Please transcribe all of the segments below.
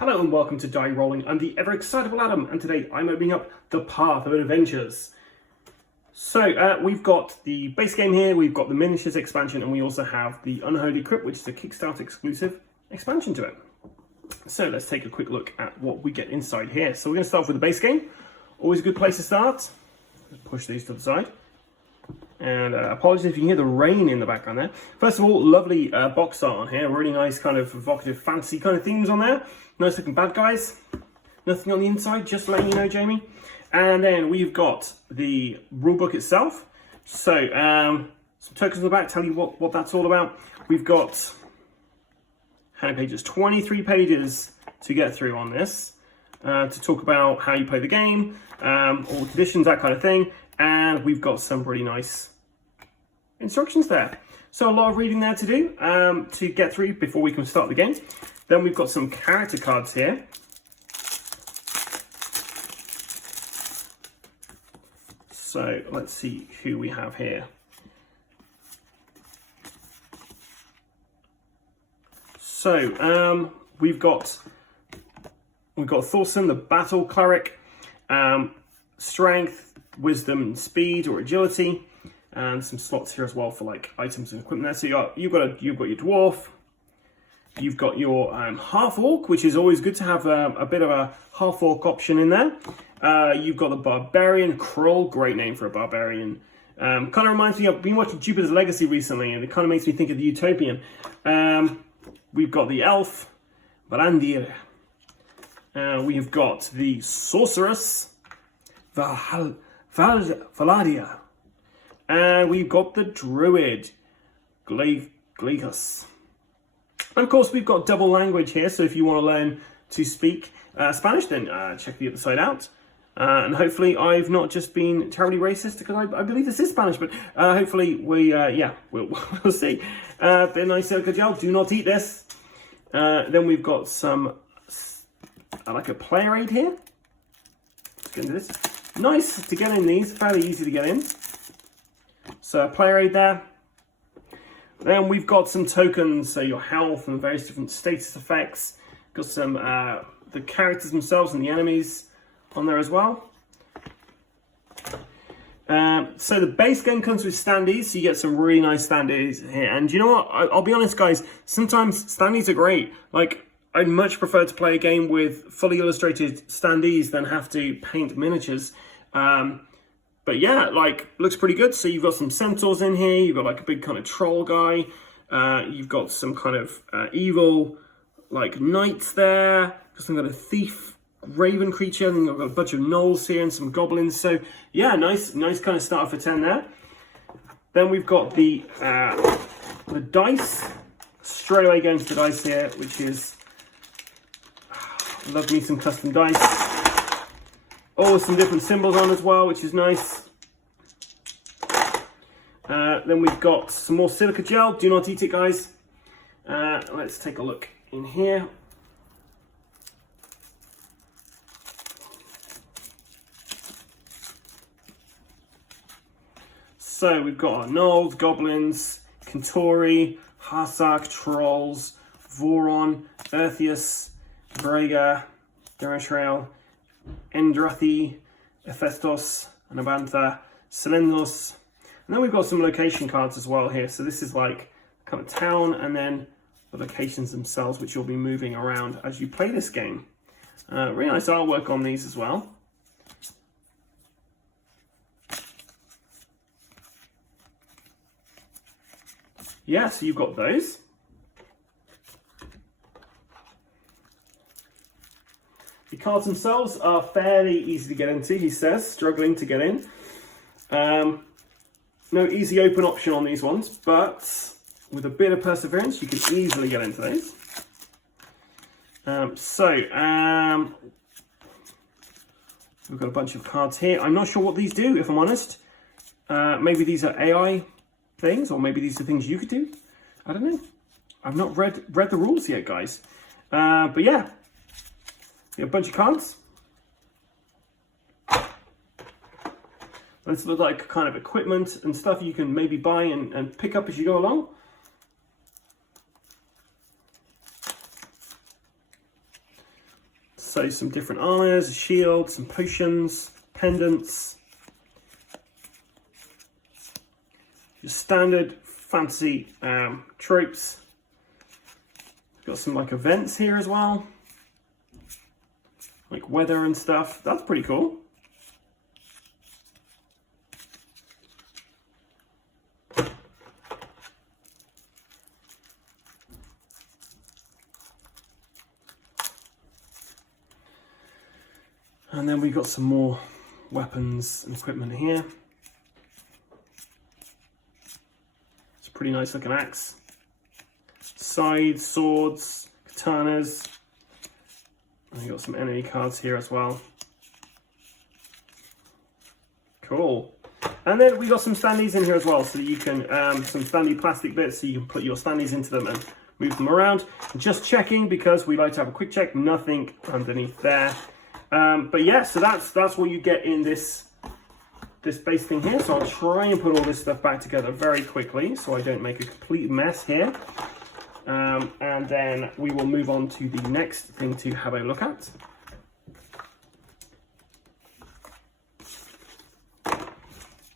Hello and welcome to Die Rollin. I'm the ever excitable Adam, and today I'm opening up the Path of Adventures. So we've got the base game here, we've got the miniatures expansion, and we also have the Unholy Crypt, which is a Kickstarter exclusive expansion to it. So let's take a quick look at what we get inside here. So we're going to start off with the base game. Always a good place to start. Let's push these to the side. And apologies if you hear the rain in the background there. First of all, lovely box art on here. Really nice kind of evocative fantasy kind of themes on there. Nice looking bad guys. Nothing on the inside, just letting you know, Jamie. And then we've got the rulebook itself. So some tokens on the back tell you what that's all about. We've got how many pages? 23 pages to get through on this. To talk about how you play the game, all the conditions, that kind of thing. And we've got some really nice instructions there. So a lot of reading there to do to get through before we can start the game. Then we've got some character cards here. So let's see who we have here. So we've got Thorson, the battle cleric, strength, wisdom, and speed or agility, and some slots here as well for like items and equipment there. So you've got your dwarf, you've got your half orc, which is always good to have a bit of a half orc option in there. You've got the barbarian, Krull, great name for a barbarian. Kind of reminds me, I've been watching Jupiter's Legacy recently, and it kind of makes me think of the Utopian. We've got the elf, Valandir. We've got the sorceress, Valadia. And we've got the druid, Gleicus. And of course, we've got double language here, so if you want to learn to speak Spanish, then check the other side out. And hopefully I've not just been terribly racist, because I believe this is Spanish, but hopefully we'll see. Bit nice silica gel, do not eat this. Then we've got some, like a player aid here. Let's get into this. Nice to get in these, fairly easy to get in. So player aid there. Then we've got some tokens, so your health and various different status effects. Got some the characters themselves and the enemies on there as well. So the base game comes with standees, so you get some really nice standees here. And you know what? I'll be honest, guys. Sometimes standees are great. Like, I'd much prefer to play a game with fully illustrated standees than have to paint miniatures. But yeah, like, looks pretty good. So you've got some centaurs in here. You've got like a big kind of troll guy. You've got some kind of evil, like, knights there. Got some kind of thief, raven creature. And I've got a bunch of gnolls here and some goblins. So yeah, nice kind of starter for 10 there. Then we've got the dice. Straight away going to the dice here, which is, love me some custom dice. Oh, some different symbols on as well, which is nice. Then we've got some more silica gel. Do not eat it, guys. Let's take a look in here. So we've got our gnolls, goblins, Kentori, Harsak, trolls, Voron, Eartheus, Brega, Derashrael, Endrathi, Hephaestus, Anabantha, Selendros. And then we've got some location cards as well here. So this is like kind of town, and then the locations themselves, which you'll be moving around as you play this game. Really nice artwork on these as well. Yeah, so you've got those. The cards themselves are fairly easy to get into, he says, struggling to get in. No easy open option on these ones, but with a bit of perseverance, you can easily get into those. We've got a bunch of cards here. I'm not sure what these do, if I'm honest. Maybe these are AI things, or maybe these are things you could do. I don't know. I've not read the rules yet, guys. But yeah. A bunch of cards. This looks like kind of equipment and stuff you can maybe buy and pick up as you go along. So some different armors, a shield, some potions, pendants. Your standard fantasy tropes. Got some like events here as well, like weather and stuff. That's pretty cool. And then we got some more weapons and equipment here. It's a pretty nice looking axe. Scythes, swords, katanas. And you got some enemy cards here as well. Cool. And then we got some standees in here as well, so that you can some standee plastic bits, so you can put your standees into them and move them around. Just checking because we like to have a quick check. Nothing underneath there. But yeah, so that's what you get in this base thing here. So I'll try and put all this stuff back together very quickly so I don't make a complete mess here. And then we will move on to the next thing to have a look at.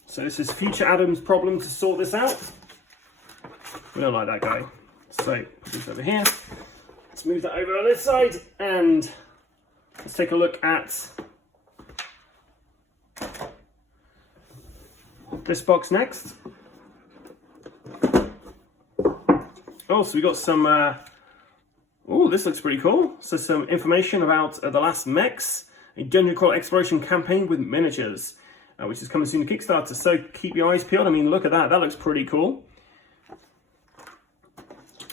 So this is future Adam's problem to sort this out. We don't like that guy. So put this over here. Let's move that over on this side and let's take a look at this box next. Oh, so we got some, oh, this looks pretty cool. So some information about the last mechs, a dungeon crawl exploration campaign with miniatures, which is coming soon to Kickstarter. So keep your eyes peeled. I mean, look at that. That looks pretty cool.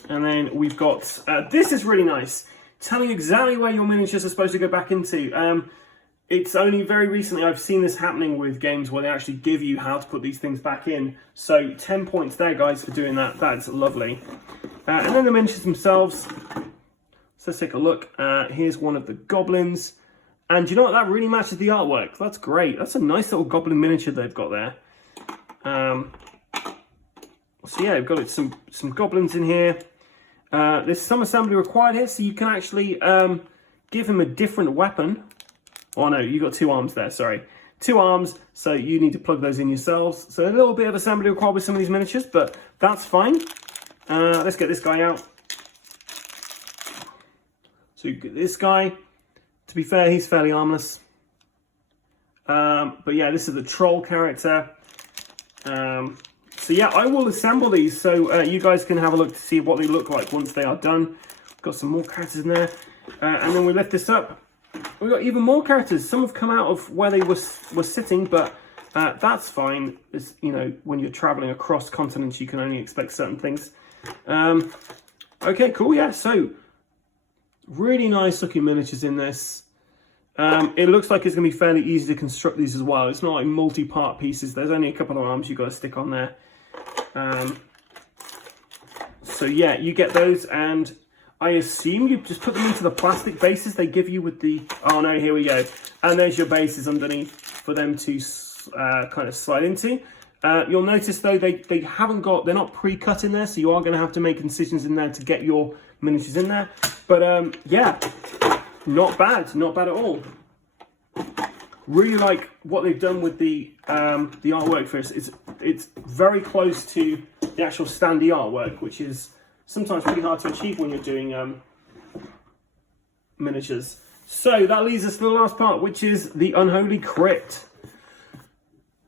And then we've got, this is really nice. Telling you exactly where your miniatures are supposed to go back into. It's only very recently I've seen this happening with games where they actually give you how to put these things back in. So 10 points there, guys, for doing that. That's lovely. And then the miniatures themselves. So let's take a look. Here's one of the goblins. And you know what? That really matches the artwork. That's great. That's a nice little goblin miniature they've got there. So yeah, we've got some goblins in here. There's some assembly required here, so you can actually give him a different weapon. Oh no, you got 2 arms there, sorry. 2 arms, so you need to plug those in yourselves. So a little bit of assembly required with some of these miniatures, but that's fine. Let's get this guy out. So you get this guy. To be fair, he's fairly harmless. But yeah, this is the troll character. So yeah, I will assemble these so you guys can have a look to see what they look like once they are done. Got some more characters in there. And then we lift this up. We've got even more characters. Some have come out of where they were sitting, but that's fine. It's, you know, when you're traveling across continents, you can only expect certain things. Okay, cool, yeah. So, really nice looking miniatures in this. It looks like it's going to be fairly easy to construct these as well. It's not like multi-part pieces. There's only a couple of arms you've got to stick on there. So yeah, you get those, and I assume you just put them into the plastic bases they give you with the... Oh no, here we go. And there's your bases underneath for them to kind of slide into. You'll notice though, they haven't got... They're not pre-cut in there, so you are going to have to make incisions in there to get your miniatures in there. But yeah, not bad at all. Really like what they've done with the artwork for this. It's very close to the actual standee artwork, which is sometimes pretty hard to achieve when you're doing miniatures. So that leads us to the last part, which is the Unholy Crypt.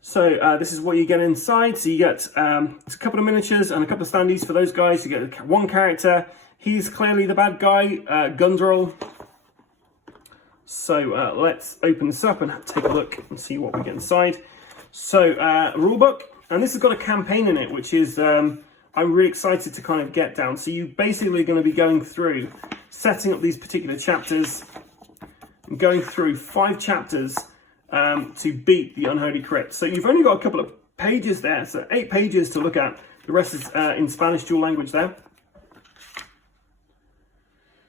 So this is what you get inside. So you get a couple of miniatures and a couple of standees for those guys. You get one character. He's clearly the bad guy, Gundrel. So let's open this up and take a look and see what we get inside. So rulebook, and this has got a campaign in it, which is I'm really excited to kind of get down. So you basically are going to be going through, setting up these particular chapters, and going through 5 chapters to beat the Unholy Crypt. So you've only got a couple of pages there, so 8 pages to look at. The rest is in Spanish dual language there.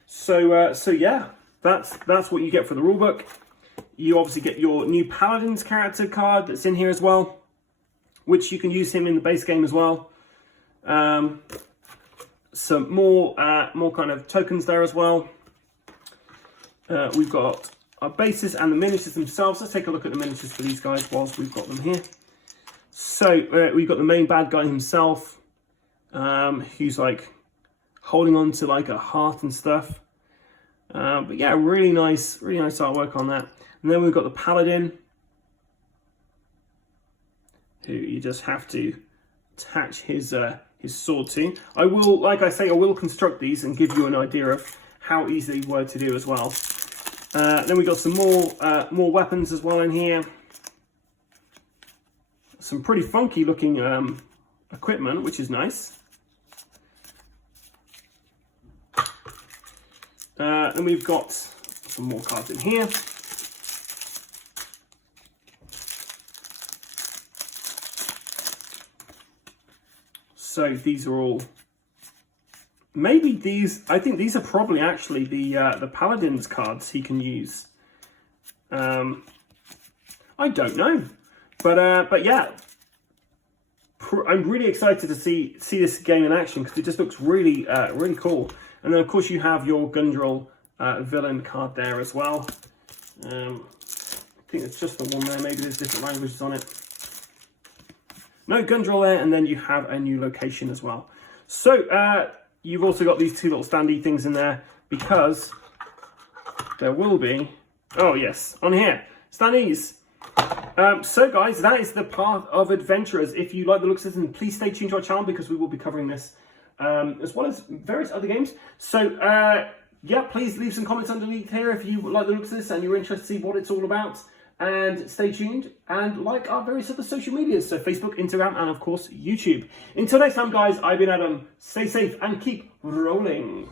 So yeah, that's what you get for the rulebook. You obviously get your new Paladin's character card that's in here as well, which you can use him in the base game as well. Some more kind of tokens there as well. we've got our bases and the miniatures themselves. Let's take a look at the miniatures for these guys whilst we've got them here. So we've got the main bad guy himself, who's like holding on to like a heart and stuff. But yeah, really nice artwork on that. And then we've got the paladin, who you just have to attach his sword to. I will, like I say, I will construct these and give you an idea of how easy they were to do as well. Then we got some more weapons as well in here. Some pretty funky looking equipment, which is nice. Then we've got some more cards in here. So these are all, maybe these, I think these are probably actually the Paladin's cards he can use. I don't know, but yeah, I'm really excited to see this game in action because it just looks really really cool. And then of course you have your Gundrel villain card there as well. I think it's just the one there. Maybe there's different languages on it. No, Gundrel there, and then you have a new location as well. So you've also got these two little standee things in there because there will be, oh yes, on here, standees. So guys, that is the Path of Adventurers. If you like the looks of this, then please stay tuned to our channel because we will be covering this as well as various other games. So yeah, please leave some comments underneath here if you like the looks of this and you're interested to see what it's all about. And stay tuned and like our various other social medias, so Facebook, Instagram, and of course YouTube. Until next time guys, I've been Adam. Stay safe and keep rolling.